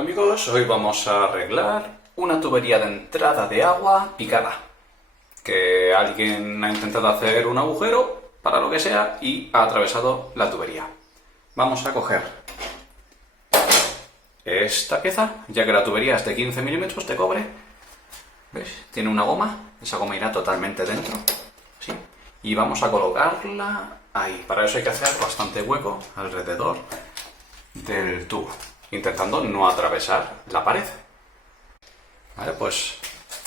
Hola amigos, hoy vamos a arreglar una tubería de entrada de agua picada. Que alguien ha intentado hacer un agujero, para lo que sea, y ha atravesado la tubería. Vamos a coger esta pieza, ya que la tubería es de 15 milímetros de cobre. ¿Ves? Tiene una goma, esa goma irá totalmente dentro. ¿Sí? Y vamos a colocarla ahí. Para eso hay que hacer bastante hueco alrededor del tubo, intentando no atravesar la pared. Vale, pues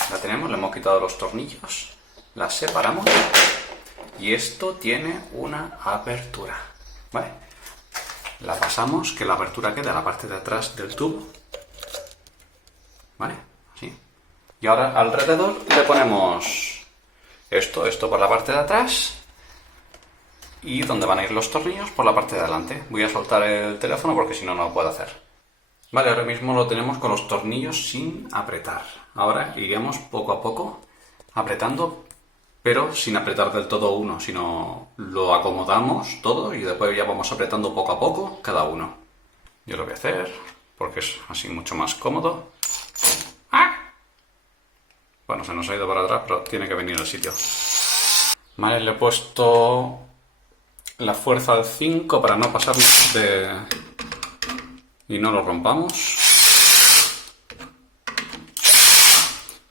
la tenemos, le hemos quitado los tornillos, la separamos y esto tiene una apertura. Vale, la pasamos, que la apertura quede a la parte de atrás del tubo. Vale, así. Y ahora alrededor le ponemos esto por la parte de atrás. Y donde van a ir los tornillos por la parte de adelante. Voy a soltar el teléfono porque si no, no lo puedo hacer. Vale, ahora mismo lo tenemos con los tornillos sin apretar. Ahora iremos poco a poco apretando, pero sin apretar del todo uno, sino lo acomodamos todo y después ya vamos apretando poco a poco cada uno. Yo lo voy a hacer porque es así mucho más cómodo. ¡Ah! Bueno, se nos ha ido para atrás, pero tiene que venir al sitio. Vale, le he puesto la fuerza al 5 para no pasarnos y no lo rompamos.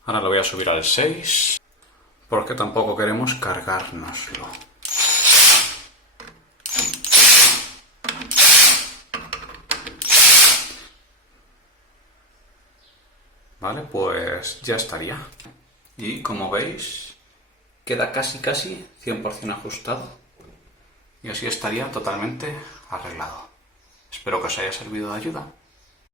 Ahora lo voy a subir al 6 porque tampoco queremos cargárnoslo. Vale, pues ya estaría. Y como veis, queda casi 100% ajustado. Y así estaría totalmente arreglado. Espero que os haya servido de ayuda.